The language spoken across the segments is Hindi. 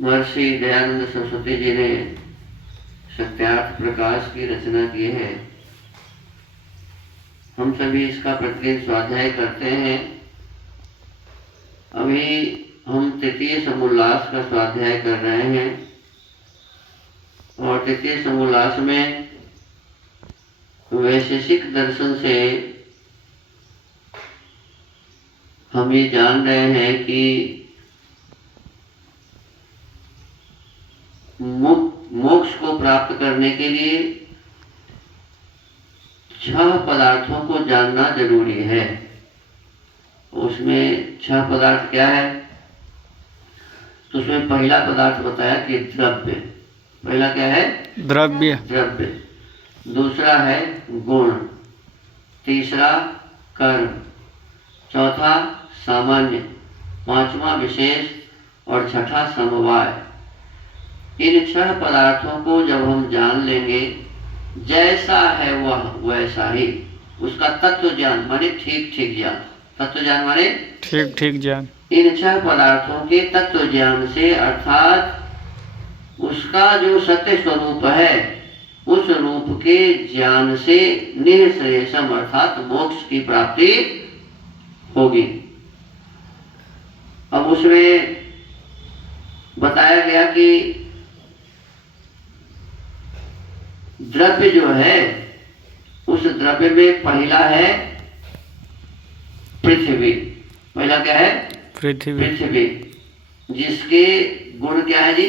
महर्षि दयानंद सरस्वती जी ने सत्यार्थ प्रकाश की रचना की है। हम सभी इसका प्रतिदिन स्वाध्याय करते हैं। अभी हम तृतीय समोल्लास का स्वाध्याय कर रहे हैं और तृतीय समोल्लास में वैशेषिक दर्शन से हम ये जान रहे हैं कि मोक्ष को प्राप्त करने के लिए 6 पदार्थों को जानना जरूरी है। उसमें 6 पदार्थ क्या है? तो उसमें पहला पदार्थ बताया कि द्रव्य। पहला क्या है? द्रव्य। दूसरा है गुण, तीसरा कर्म, चौथा सामान्य, पांचवा विशेष और छठा समवाय। इन 6 पदार्थों को जब हम जान लेंगे, जैसा है वह वैसा ही, उसका तत्व ज्ञान माने ठीक ठीक ज्ञान। तत्व ज्ञान माने ठीक ठीक ज्ञान। इन 6 पदार्थों के तत्व ज्ञान से अर्थात उसका जो सत्य स्वरूप है, उस रूप के ज्ञान से निःश्रेयसम अर्थात मोक्ष की प्राप्ति होगी। अब उसमें बताया गया कि द्रव्य जो है, उस द्रव्य में पहला है पृथ्वी। पहला क्या है? पृथ्वी। जिसके गुण क्या है जी?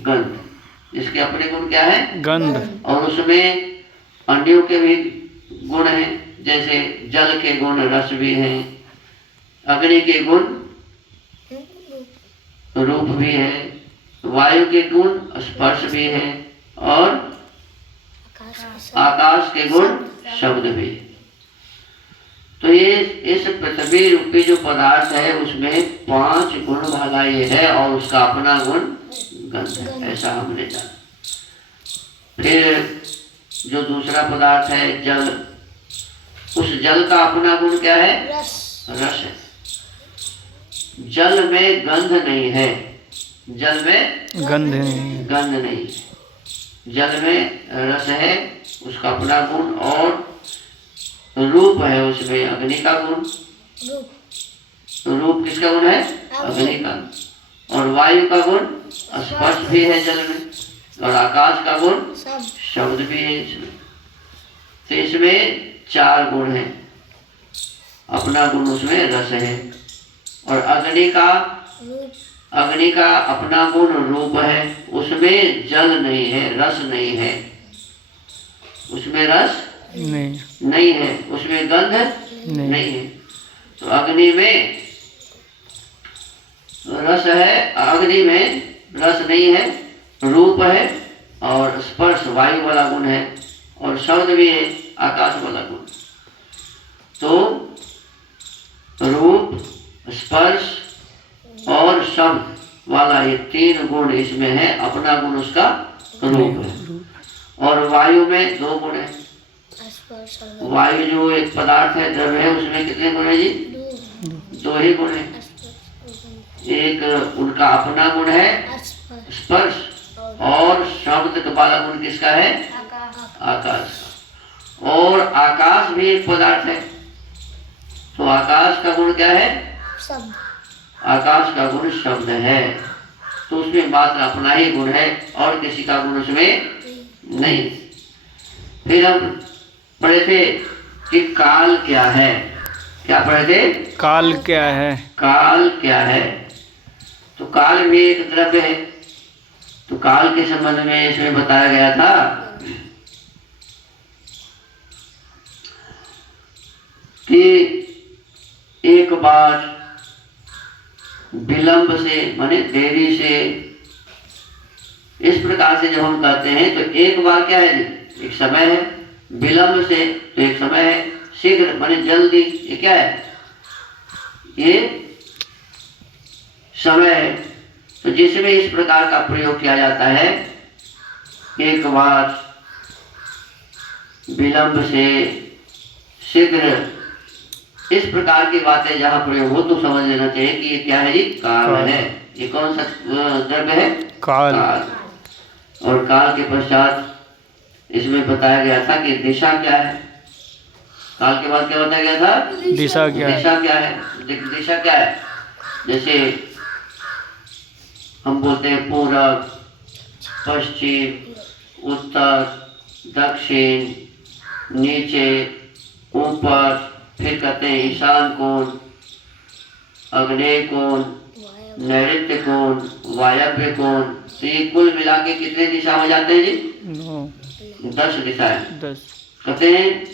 गंध। इसके अपने गुण क्या है? गंध। और उसमें अन्यों के भी गुण हैं, जैसे जल के गुण रस भी हैं, अग्नि के गुण रूप भी है, वायु के गुण स्पर्श भी है और आकाश के गुण शब्द भी। तो ये इस पृथ्वी रूपी जो पदार्थ है उसमें 5 गुण वाला ये है और उसका अपना गुण गंध है, ऐसा हमने जाना। फिर जो दूसरा पदार्थ है जल, उस जल का अपना गुण क्या है? रस है। जल में गंध नहीं है, जल में गंध नहीं। जल में रस है, उसका अपना गुण, और रूप है उसमें अग्नि का गुण। रूप किसका गुण है? अग्नि का। और वायु का गुण स्पर्श भी है जल में, और आकाश का गुण शब्द भी है इसमें। तो इसमें 4 गुण हैं। अपना गुण उसमें रस है, और अग्नि का अपना गुण रूप है, उसमें जल नहीं है, रस नहीं है, उसमें रस नहीं है, उसमें गंध नहीं है। तो अग्नि में रस है, अग्नि में रस नहीं है, रूप है और स्पर्श वायु वाला गुण है, और शब्द भी है आकाश वाला गुण। तो रूप, स्पर्श और शब्द वाला ये 3 गुण इसमें है। अपना गुण उसका रूप है। और वायु में 2 गुण है। वायु जो एक पदार्थ है, द्रव्य है, उसमें कितने गुण है जी? 2 ही गुण है। एक उनका अपना गुण है स्पर्श, और शब्द वाला गुण किसका है? आकाश का। और आकाश भी एक पदार्थ है, तो आकाश का गुण क्या है? शब्द। आकाश का गुण शब्द है। तो उसमें मात्र अपना ही गुण है और किसी का गुण उसमें नहीं। फिर हम पढ़े थे कि काल क्या है। क्या पढ़े थे? काल क्या है। काल क्या है? तो काल भी एक द्रव्य है। तो काल के संबंध में इसमें बताया गया था कि एक बार विलंब से माने देरी से, इस प्रकार से जब हम कहते हैं तो एक बार क्या है, एक समय है, विलंब से तो एक समय है, शीघ्र माने जल्दी, ये क्या है? ये समय है। तो जिसमें इस प्रकार का प्रयोग किया जाता है, एक बार, विलंब से, शीघ्र, इस प्रकार की बातें जहाँ प्रयोग हो तो समझ लेना चाहिए कि ये क्या है जी? काल है। ये कौन सा द्रव्य है? काल। और काल के पश्चात इसमें बताया गया था कि दिशा क्या है। काल के बाद क्या बताया गया था? दिशा क्या है? दिशा क्या है? दिशा क्या है? जैसे हम बोलते हैं पूरब, पश्चिम, उत्तर, दक्षिण, नीचे, ऊपर, फिर कहते हैं ईशान कोण, आग्नेय कोण, नैऋत्य कोण, वायव्य कोण। तो ये कुल मिला के कितने दिशा हो जाते हैं जी? 10 दिशाएं। 10 कहते हैं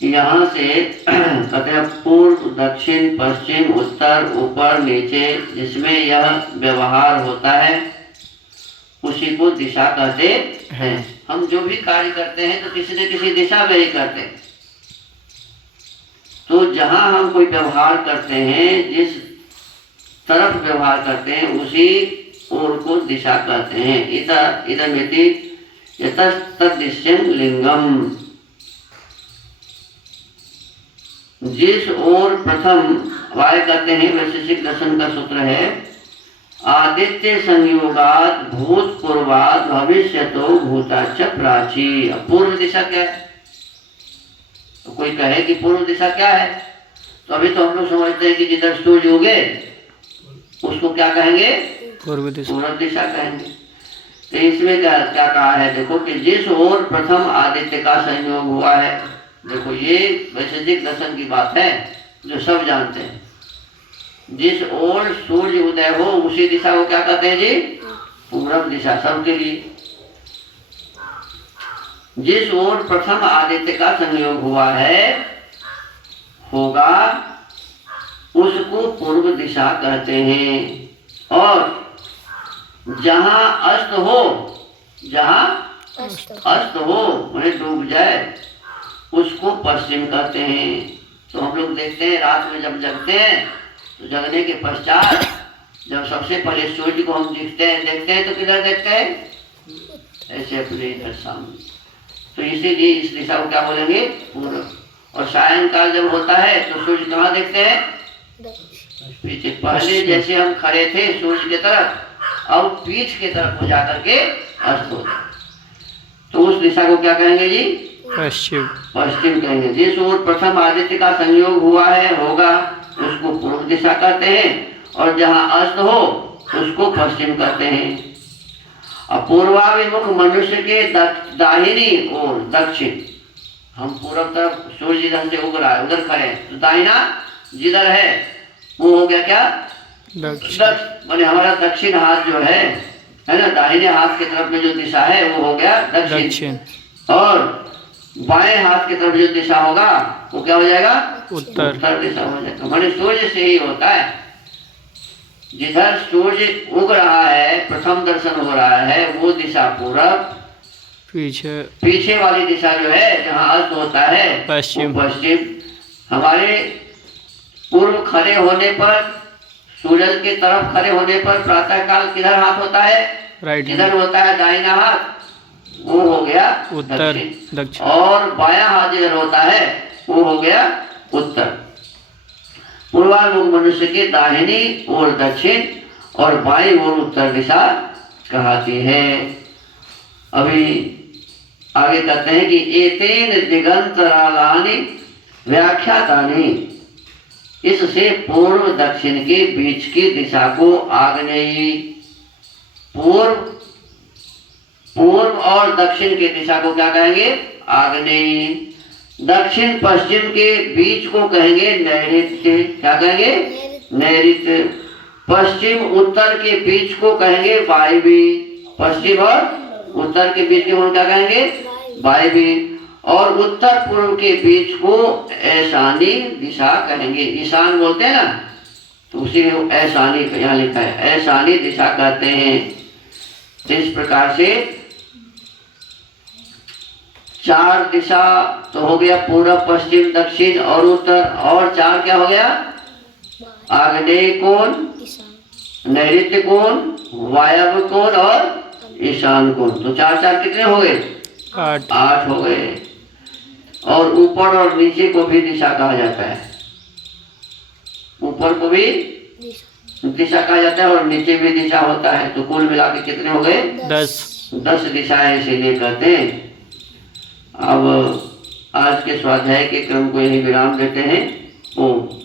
यहाँ से कहते हैं पूर्व, दक्षिण, पश्चिम, उत्तर, ऊपर, नीचे, जिसमें यह व्यवहार होता है उसी को दिशा कहते हैं। हम जो भी कार्य करते हैं तो किसी न किसी दिशा में ही करते हैं। तो जहाँ हम कोई व्यवहार करते हैं, जिस तरफ व्यवहार करते हैं उसी ओर को दिशा कहते हैं। इदमिति यतस्तद्दिश्यं लिंगम। जिस ओर प्रथम वाय कहते हैं, वैशेषिक दर्शन का सूत्र है, आदित्य संयोगात भूत पूर्वात भविष्यतो भूताच प्राची। पूर्व दिशा क्या है? तो कोई कहे कि पूर्व दिशा क्या है, तो अभी तो हम लोग समझते हैं कि जिधर सूर्य उगे उसको क्या कहेंगे? पूर्व दिशा कहेंगे। तो इसमें क्या क्या कहा है? देखो कि जिस ओर प्रथम आदित्य का संयोग हुआ है, देखो ये वैशेषिक दर्शन की बात है जो सब जानते हैं। जिस ओर सूर्य उदय हो उसी दिशा को क्या कहते हैं जी? पूरब दिशा, सबके लिए। जिस ओर प्रथम आदित्य का संयोग हुआ है होगा उसको पूर्व दिशा कहते हैं। और जहां अस्त हो, जहां अस्त हो उन्हें डूब जाए उसको पश्चिम कहते हैं। तो हम लोग देखते हैं रात में जब जगते हैं तो जगने के पश्चात जब सबसे पहले सूर्य को हम देखते हैं तो किधर देखते हैं? ऐसे अपने इधर सामने। तो इसीलिए इस दिशा को क्या बोलेंगे? पूर्व। और सायंकाल जब होता है तो सूर्य कहाँ देखते हैं? पीछे। पहले जैसे हम खड़े थे सूर्य की तरफ, अब पीठ की तरफ हो जाकर के अस्त होता। तो उस दिशा को क्या कहेंगे जी? पश्चिम। पश्चिम कहेंगे। जिस ओर प्रथम आदित्य का संयोग हुआ है होगा उसको पूर्व दिशा कहते हैं, और जहाँ अस्त हो उसको पश्चिम कहते हैं। अब पूर्वाभिमुख मनुष्य के दाहिनी ओर दक्षिण, हम पूर्व तरफ सूर्य जिधर से उग रहा है उधर खड़े, तो दाहिना जिधर है वो हो गया क्या? दक्षिण। माने हमारा दक्षिण हाथ जो है ना, दाहिने हाथ की तरफ में जो दिशा है वो हो गया दक्षिण। और बाएं हाथ की तरफ जो दिशा होगा वो क्या हो जाएगा? उत्तर दिशा हो जाएगा। माने सूर्य से ही होता है। जिधर सूर्य उग रहा है, प्रथम दर्शन हो रहा है, वो दिशा पूरब। पीछे वाली दिशा जो है जहाँ अस्त होता है पश्चिम। हमारे पूर्व खड़े होने पर, सूरज के तरफ खड़े होने पर प्रातः काल किधर हाथ होता है? राइट। जिधर होता है दाहिना हाथ वो हो गया दक्षिण। और बायां हाथ जिधर होता है वो हो गया उत्तर। पूर्वाभिमुख मनुष्य के दाहिनी ओर दक्षिण और बाईं ओर उत्तर दिशा कहती है। अभी आगे कहते हैं कि एतेन दिगंतरालानि व्याख्यातानि, इससे पूर्व दक्षिण के बीच की दिशा को आग्नेयी, पूर्व और दक्षिण की दिशा को क्या कहेंगे? आग्नेयी। दक्षिण पश्चिम के बीच को कहेंगे नैऋत्य। क्या कहेंगे? नैऋत्य। पश्चिम उत्तर के बीच को कहेंगे वायव्य। पश्चिम और उत्तर के बीच को क्या कहेंगे? वायव्य। और उत्तर पूर्व के बीच को ऐशानी दिशा कहेंगे। ईशान बोलते हैं ना, तो उसी ऐशानी यहाँ लिखा है, ऐशानी दिशा कहते हैं। इस प्रकार से 4 दिशा तो हो गया, पूर्व, पश्चिम, दक्षिण और उत्तर। और 4 क्या हो गया? आग्नेय कोण, नैऋत्य कोण, वायव्य कोण और ईशान कोण। तो 4 कितने हो गए? 8 हो गए। और ऊपर और नीचे को भी दिशा कहा जाता है। ऊपर को भी दिशा कहा जाता है और नीचे भी दिशा होता है। तो कुल मिला के कितने हो गए? 10 दिशाएं इसीलिए कहते हैं। अब आज के स्वाध्याय के क्रम को यही विराम देते हैं। ओम।